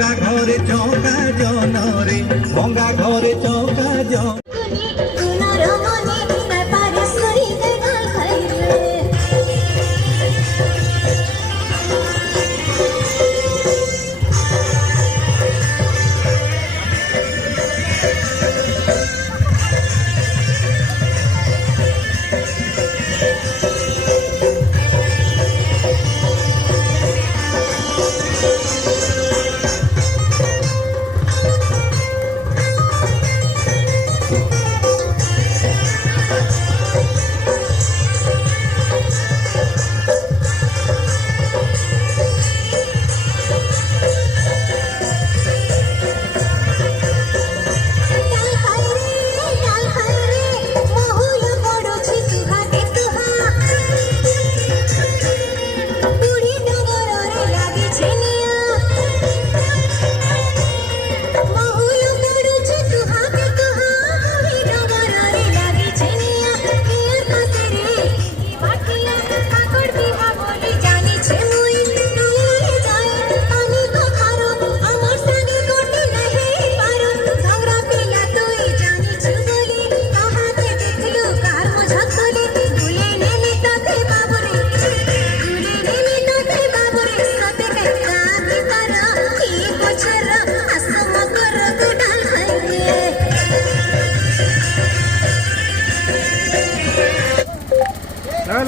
भंगा घरे चौका जनरे भंगा घरे चौका जन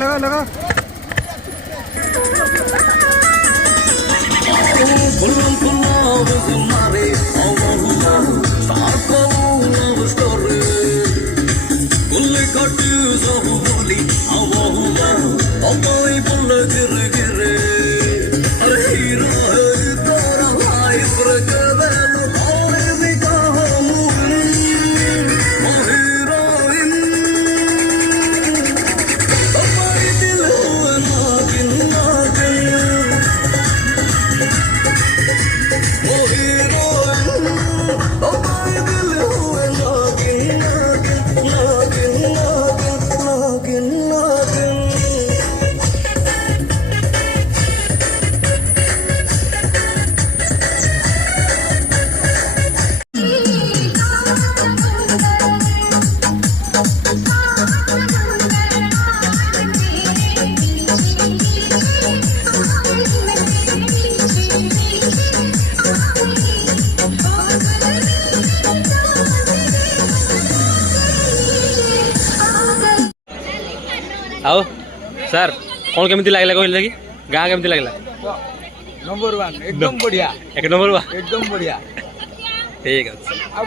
लगा लगा आओ सर कौन केमती लागला कहले कि गाँ केमती लागला नंबर 1 एकदम बढ़िया एक नंबर 1 एकदम बढ़िया ठीक है अब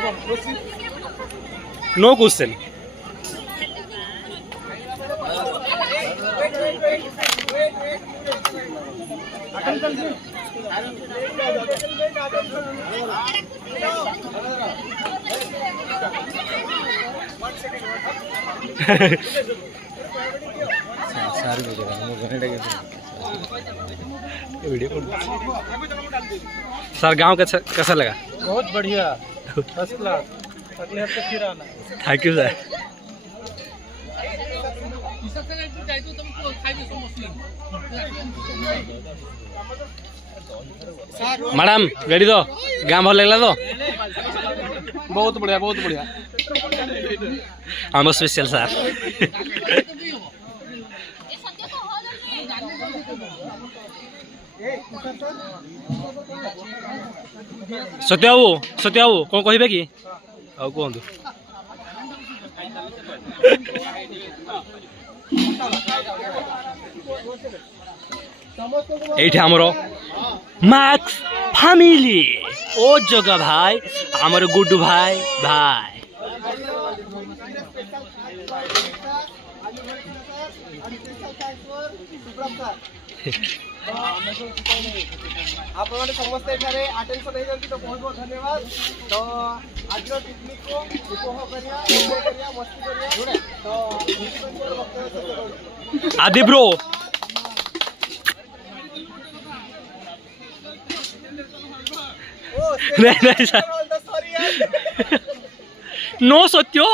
नो क्वेश्चन सर गांव कैसा लगा? बहुत बढ़िया फर्स्ट क्लास। अगले हफ्ते फिर आना। Thank you sir. मैडम गाड़ी दो गाँव भल लगला तो बहुत बढ़िया बहुत बढ़िया। हम स्पेशल सर। सत्य बाबू कौन कहे कि कहतु ये आमर मैक्स फैमिली ओ जगह भाई आमर गुड्डू भाई भाई आप समस्त अटेंशन तो बहुत बहुत धन्यवाद। तो आज पिकनिक को उपभोग करिया मस्ती करिया। तो आदि ब्रो नहीं सर नो सत्यो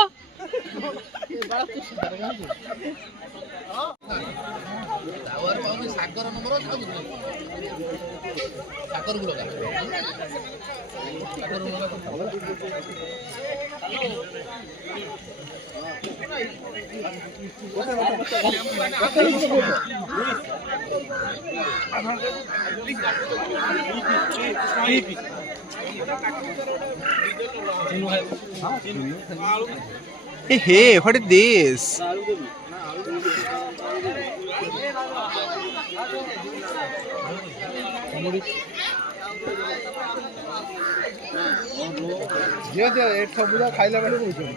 Hey, what is this? ସବୁଯାକ ଖାଇଲା ବେଳେ କହୁଛନ୍ତି